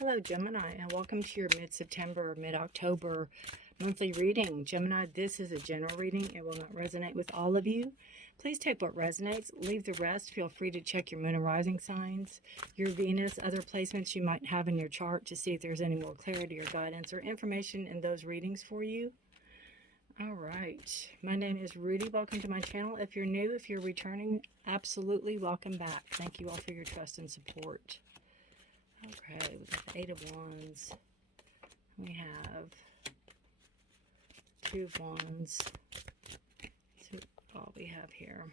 Hello, Gemini, and welcome to your mid-September, mid-October monthly reading. Gemini, this is a general reading. It will not resonate with all of you. Please take what resonates, leave the rest. Feel free to check your moon and rising signs, your Venus, other placements you might have in your chart to see if there's any more clarity or guidance or information in those readings for you. All right. My name is Rudi. Welcome to my channel. If you're new, if you're returning, absolutely welcome back. Thank you all for your trust and support. Okay, we got the Eight of Wands. We have Two of Wands. So all we have here.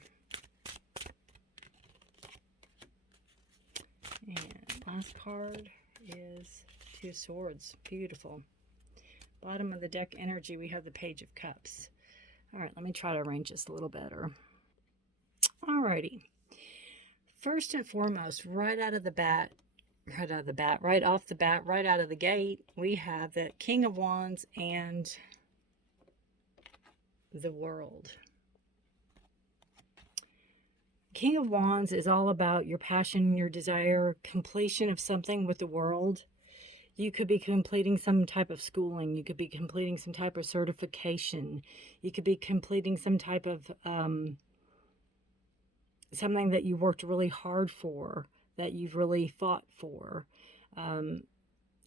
And last card is Two of Swords. Beautiful. Bottom of the deck energy, we have the Page of Cups. All right, let me try to arrange this a little better. All righty. First and foremost, right out of the gate, we have the King of Wands and the World. King of Wands is all about your passion, your desire, completion of something with the world. You could be completing some type of schooling. You could be completing some type of certification. You could be completing some type of something that you worked really hard for, that you've really fought for.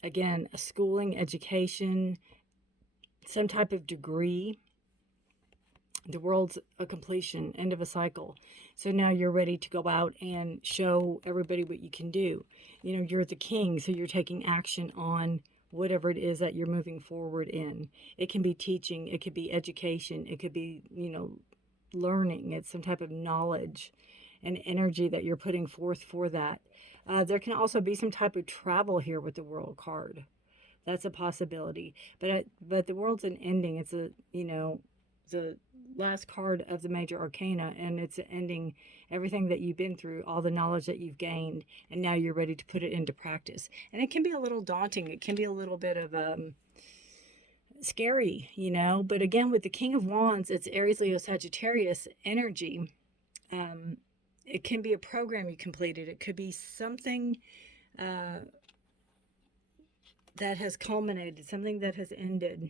Again, a schooling, education, some type of degree. The world's a completion, end of a cycle. So now you're ready to go out and show everybody what you can do. You know, you're the king, so you're taking action on whatever it is that you're moving forward in. It can be teaching, it could be education, it could be, you know, learning. It's some type of knowledge and energy that you're putting forth for that. There can also be some type of travel here with the World card. That's a possibility. But the world's an ending. It's a, you know, the last card of the major arcana, and it's ending everything that you've been through, all the knowledge that you've gained, and now you're ready to put it into practice. And it can be a little daunting. It can be a little bit of scary, you know. But again, with the King of Wands, it's Aries, Leo, Sagittarius energy. It can be a program you completed. It could be something that has culminated, something that has ended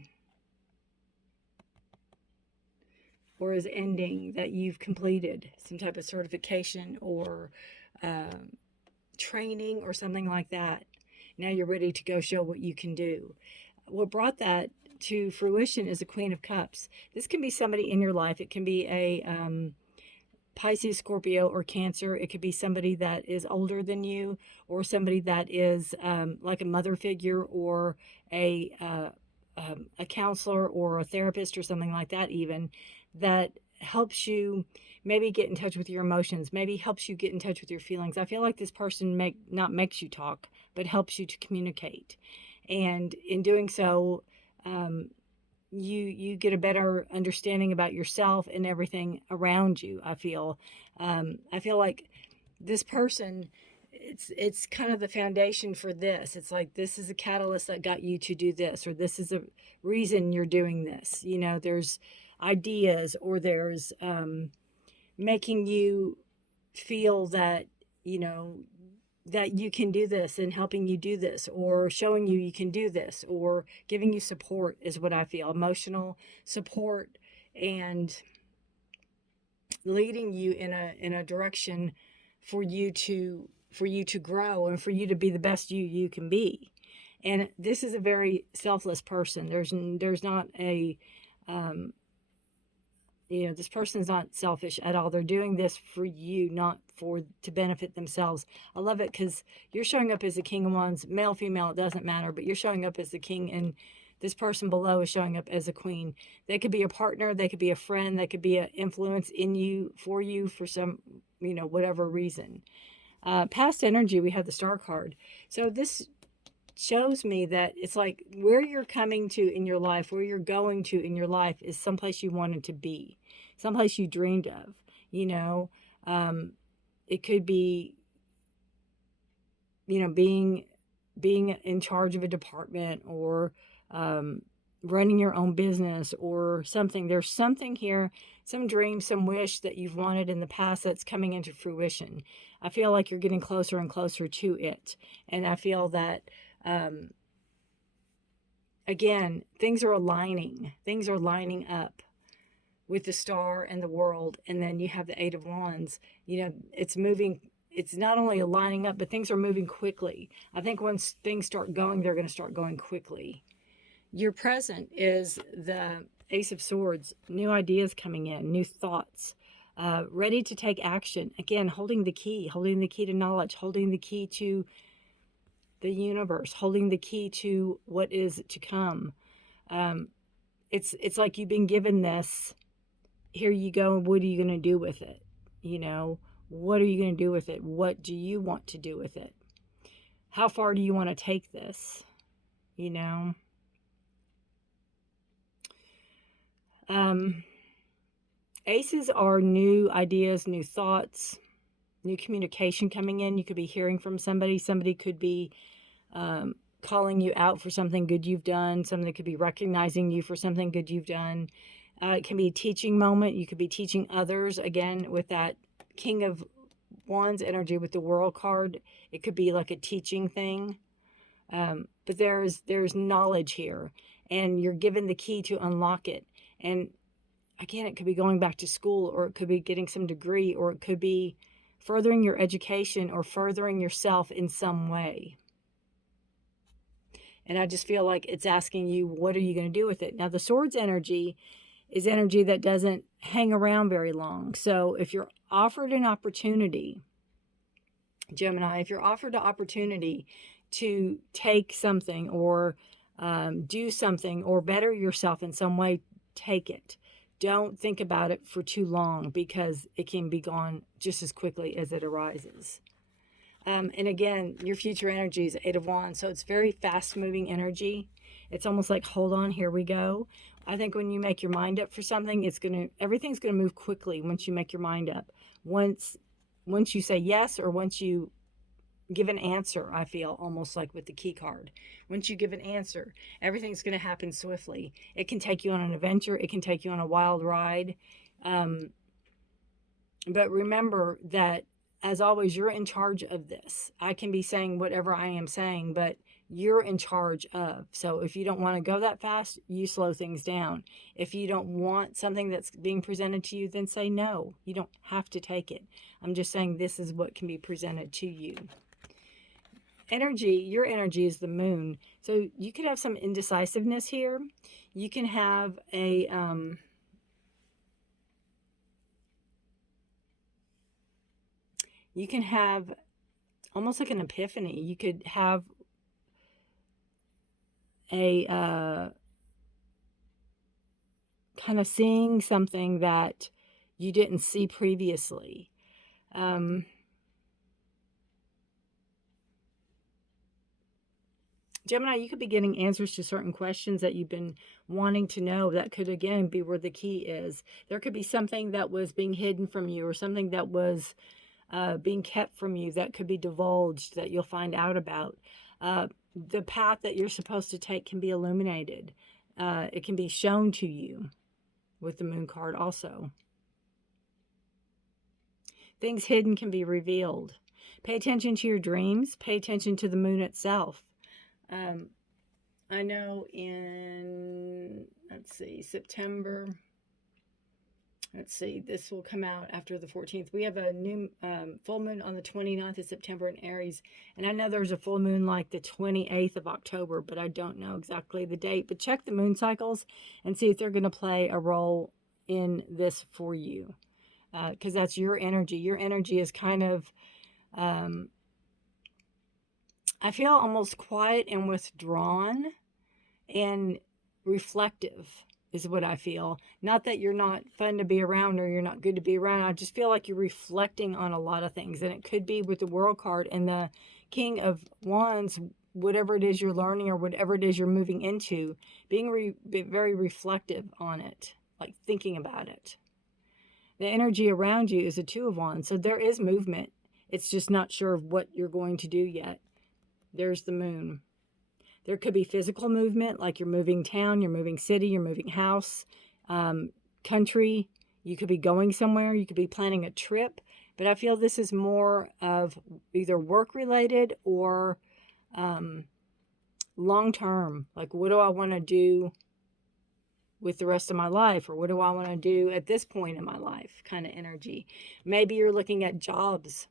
or is ending, that you've completed, some type of certification or training or something like that. Now you're ready to go show what you can do. What brought that to fruition is the Queen of Cups. This can be somebody in your life. It can be a Pisces, Scorpio, or Cancer. It could be somebody that is older than you, or somebody that is like a mother figure, or a counselor or a therapist or something like that, even, that helps you maybe get in touch with your emotions, maybe helps you get in touch with your feelings. I feel like this person not makes you talk, but helps you to communicate. And in doing so, you get a better understanding about yourself and everything around you. I feel like this person, it's kind of the foundation for this. It's like, this is a catalyst that got you to do this, or this is a reason you're doing this. You know, there's ideas, or there's making you feel that, you know, that you can do this, and helping you do this, or showing you can do this, or giving you support is what I feel. Emotional support, and leading you in a direction for you to grow, and for you to be the best you can be. And this is a very selfless person. There's not a you know, this person's not selfish at all. They're doing this for you, not to benefit themselves. I love it because you're showing up as the King of Wands, male, female, it doesn't matter, but you're showing up as the king, and this person below is showing up as a queen. They could be a partner, they could be a friend, they could be an influence in you for some, you know, whatever reason. Past energy, we have the Star card. So this shows me that it's like where you're coming to in your life, where you're going to in your life, is someplace you wanted to be, someplace you dreamed of. You know, it could be, you know, being in charge of a department, or running your own business, or something. There's something here, some dream, some wish that you've wanted in the past that's coming into fruition. I feel like you're getting closer and closer to it, and I feel that Again, things are aligning. Things are lining up with the star and the world. And then you have the Eight of Wands. You know, it's moving. It's not only aligning up, but things are moving quickly. I think once things start going, they're going to start going quickly. Your present is the Ace of Swords. New ideas coming in, new thoughts, ready to take action. Again, holding the key to knowledge, holding the key to the universe, holding the key to what is to come. It's like you've been given this. Here you go. What are you going to do with it? You know, what are you going to do with it? What do you want to do with it? How far do you want to take this? You know, aces are new ideas, new thoughts, new communication coming in. You could be hearing from somebody. Somebody could be calling you out for something good you've done. Somebody could be recognizing you for something good you've done. It can be a teaching moment. You could be teaching others. Again, with that King of Wands energy with the World card, it could be like a teaching thing. But there's knowledge here, and you're given the key to unlock it. And again, it could be going back to school, or it could be getting some degree, or it could be furthering your education or furthering yourself in some way. And I just feel like it's asking you, what are you going to do with it? Now, the Swords energy is energy that doesn't hang around very long. So if you're offered an opportunity, Gemini, if you're offered an opportunity to take something or do something or better yourself in some way, take it. Don't think about it for too long, because it can be gone just as quickly as it arises. And again, your future energy is Eight of Wands. So it's very fast moving energy. It's almost like, hold on, here we go. I think when you make your mind up for something, everything's going to move quickly once you make your mind up. Once you say yes, or once you give an answer, I feel almost like with the key card. Once you give an answer, everything's going to happen swiftly. It can take you on an adventure. It can take you on a wild ride. But remember that, as always, you're in charge of this. I can be saying whatever I am saying, but you're in charge of. So if you don't want to go that fast, you slow things down. If you don't want something that's being presented to you, then say no. You don't have to take it. I'm just saying this is what can be presented to you. Your energy is the Moon. So you could have some indecisiveness here. You can have a you can have almost like an epiphany. You could have a kind of seeing something that you didn't see previously. Gemini, you could be getting answers to certain questions that you've been wanting to know. That could, again, be where the key is. There could be something that was being hidden from you, or something that was being kept from you that could be divulged, that you'll find out about. The path that you're supposed to take can be illuminated. It can be shown to you with the Moon card also. Things hidden can be revealed. Pay attention to your dreams. Pay attention to the Moon itself. I know in, September, this will come out after the 14th. We have a new full moon on the 29th of September in Aries. And I know there's a full moon like the 28th of October, but I don't know exactly the date. But check the moon cycles and see if they're going to play a role in this for you. Because that's your energy. Your energy is kind of, I feel almost quiet and withdrawn and reflective is what I feel. Not that you're not fun to be around or you're not good to be around. I just feel like you're reflecting on a lot of things. And it could be with the World card and the King of Wands, whatever it is you're learning or whatever it is you're moving into, being very reflective on it, like thinking about it. The energy around you is a Two of Wands. So there is movement. It's just not sure of what you're going to do yet. There's the Moon. There could be physical movement, like you're moving town, you're moving city, you're moving house, country. You could be going somewhere. You could be planning a trip. But I feel this is more of either work-related or long term. Like, what do I want to do with the rest of my life? Or what do I want to do at this point in my life kind of energy. Maybe you're looking at jobs.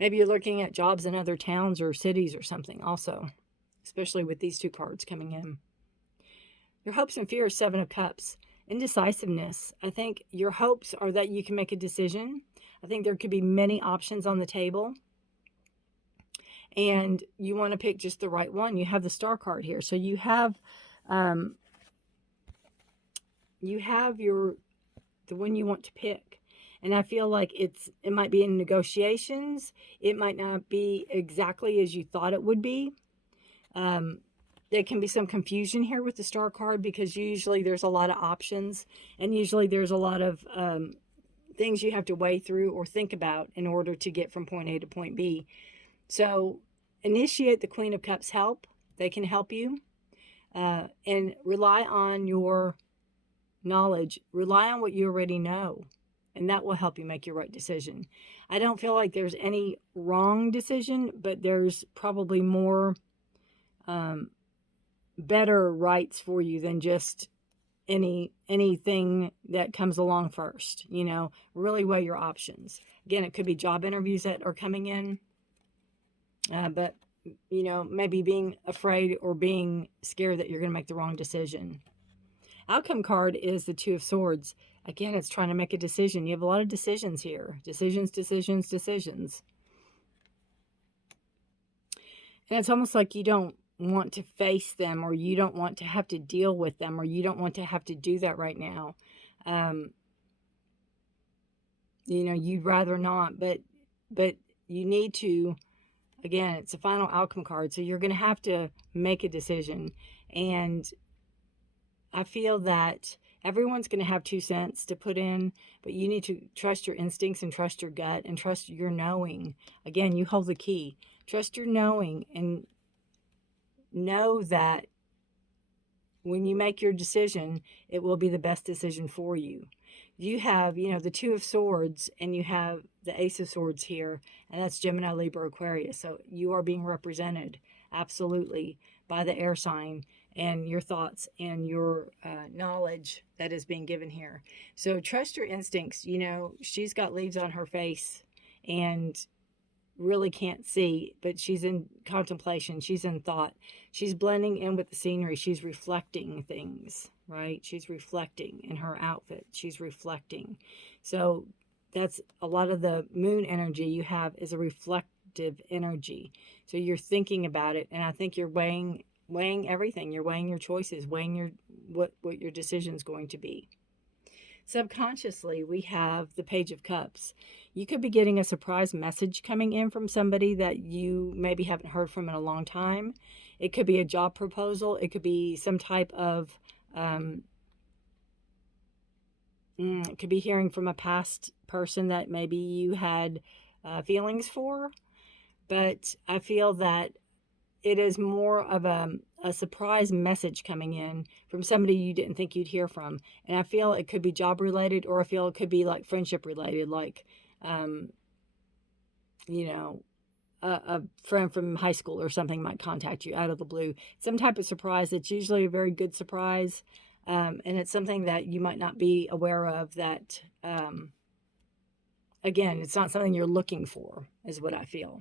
Maybe you're looking at jobs in other towns or cities or something also, especially with these two cards coming in. Your hopes and fears, Seven of Cups. Indecisiveness. I think your hopes are that you can make a decision. I think there could be many options on the table, and you want to pick just the right one. You have the Star card here. So you have the one you want to pick. And I feel like it might be in negotiations. It might not be exactly as you thought it would be. There can be some confusion here with the Star card, because usually there's a lot of options, and usually there's a lot of things you have to weigh through or think about in order to get from point A to point B. So initiate the Queen of Cups help. They can help you. And rely on your knowledge. Rely on what you already know, and that will help you make your right decision. I don't feel like there's any wrong decision, but there's probably more better rights for you than just anything that comes along first. You know, really weigh your options. Again, it could be job interviews that are coming in, but you know, maybe being afraid or being scared that you're going to make the wrong decision. Outcome card is the Two of Swords. Again, it's trying to make a decision. You have a lot of decisions here. Decisions, decisions, decisions. And it's almost like you don't want to face them, or you don't want to have to deal with them, or you don't want to have to do that right now. You know, you'd rather not, but you need to. Again, it's a final outcome card, so you're going to have to make a decision. And I feel that everyone's going to have 2 cents to put in, but you need to trust your instincts and trust your gut and trust your knowing. Again, you hold the key. Trust your knowing, and know that when you make your decision, it will be the best decision for you. You have, you know, the Two of Swords, and you have the Ace of Swords here, and that's Gemini, Libra, Aquarius. So you are being represented absolutely by the air sign and your thoughts and your knowledge that is being given here. So trust your instincts. You know, she's got leaves on her face and really can't see, but she's in contemplation. She's in thought. She's blending in with the scenery. She's reflecting things, right? She's reflecting in her outfit. She's reflecting. So that's a lot of the moon energy you have, is a reflective energy. So you're thinking about it, and I think you're weighing everything. You're weighing your choices, weighing your what your decision's going to be. Subconsciously, we have the Page of Cups. You could be getting a surprise message coming in from somebody that you maybe haven't heard from in a long time. It could be a job proposal. It could be some type of, it could be hearing from a past person that maybe you had feelings for. But I feel that it is more of a surprise message coming in from somebody you didn't think you'd hear from. And I feel it could be job related, or I feel it could be like friendship related, like, you know, a friend from high school or something might contact you out of the blue. Some type of surprise that's usually a very good surprise. And it's something that you might not be aware of that, again, it's not something you're looking for, is what I feel.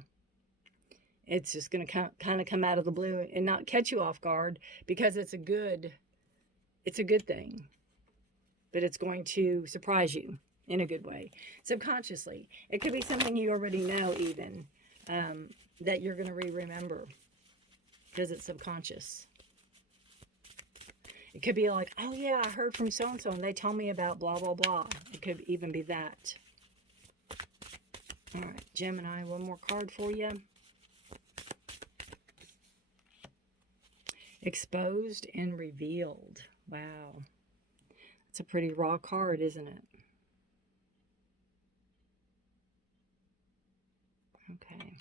It's just going to kind of come out of the blue and not catch you off guard, because it's a good thing, but it's going to surprise you in a good way. Subconsciously, it could be something you already know, even that you're going to remember because it's subconscious. It could be like, oh yeah, I heard from so-and-so and they told me about blah, blah, blah. It could even be that. All right, Gemini, one more card for you. Exposed and revealed. Wow. That's a pretty raw card, isn't it? Okay.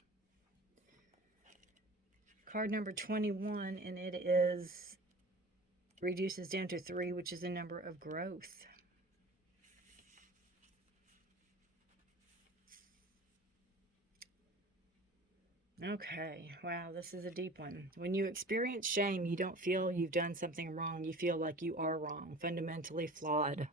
Card number 21, and it is reduces down to 3, which is a number of growth. Okay, wow, this is a deep one. When you experience shame, you don't feel you've done something wrong. You feel like you are wrong, fundamentally flawed.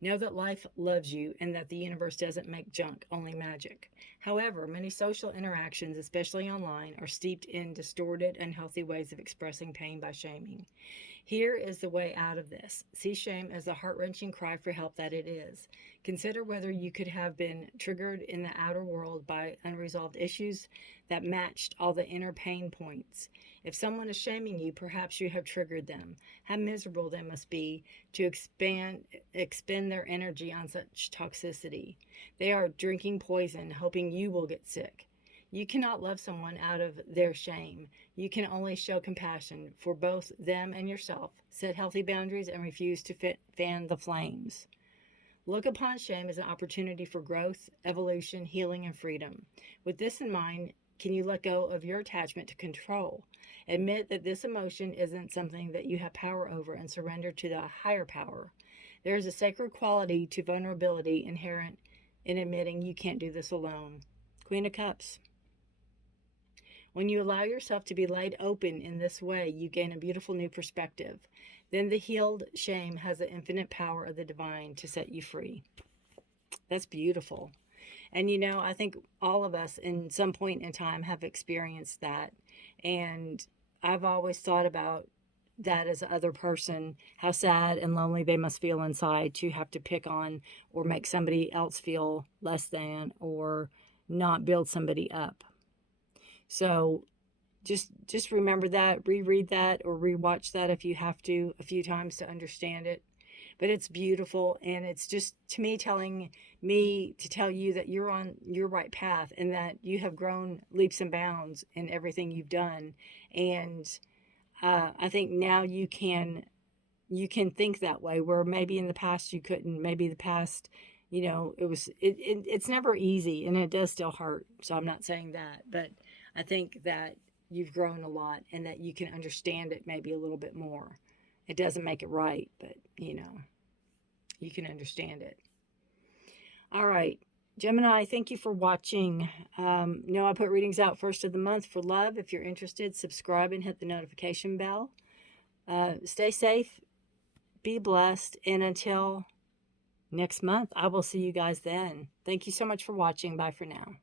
Know that life loves you and that the universe doesn't make junk, only magic. However, many social interactions, especially online, are steeped in distorted, unhealthy ways of expressing pain by shaming. Here is the way out of this. See shame as the heart wrenching cry for help that it is. Consider whether you could have been triggered in the outer world by unresolved issues that matched all the inner pain points. If someone is shaming you, perhaps you have triggered them. How miserable they must be to expend their energy on such toxicity. They are drinking poison, hoping you will get sick. You cannot love someone out of their shame. You can only show compassion for both them and yourself, set healthy boundaries, and refuse to fan the flames. Look upon shame as an opportunity for growth, evolution, healing, and freedom. With this in mind, can you let go of your attachment to control? Admit that this emotion isn't something that you have power over and surrender to the higher power. There is a sacred quality to vulnerability inherent in admitting you can't do this alone. Queen of Cups. When you allow yourself to be laid open in this way, you gain a beautiful new perspective. Then the healed shame has the infinite power of the divine to set you free. That's beautiful. And I think all of us in some point in time have experienced that. And I've always thought about that as the other person, how sad and lonely they must feel inside to have to pick on or make somebody else feel less than or not build somebody up. So just remember that, reread that or rewatch that if you have to a few times to understand it. But it's beautiful, and it's just, to me, telling me to tell you that you're on your right path and that you have grown leaps and bounds in everything you've done. And I think now you can think that way, where maybe in the past you couldn't. Maybe the past, it's never easy, and it does still hurt. So I'm not saying that, but I think that you've grown a lot and that you can understand it maybe a little bit more. It doesn't make it right, but you can understand it. All right, Gemini, thank you for watching. I put readings out first of the month for love. If you're interested, subscribe and hit the notification bell. Stay safe, be blessed, and until next month, I will see you guys then. Thank you so much for watching. Bye for now.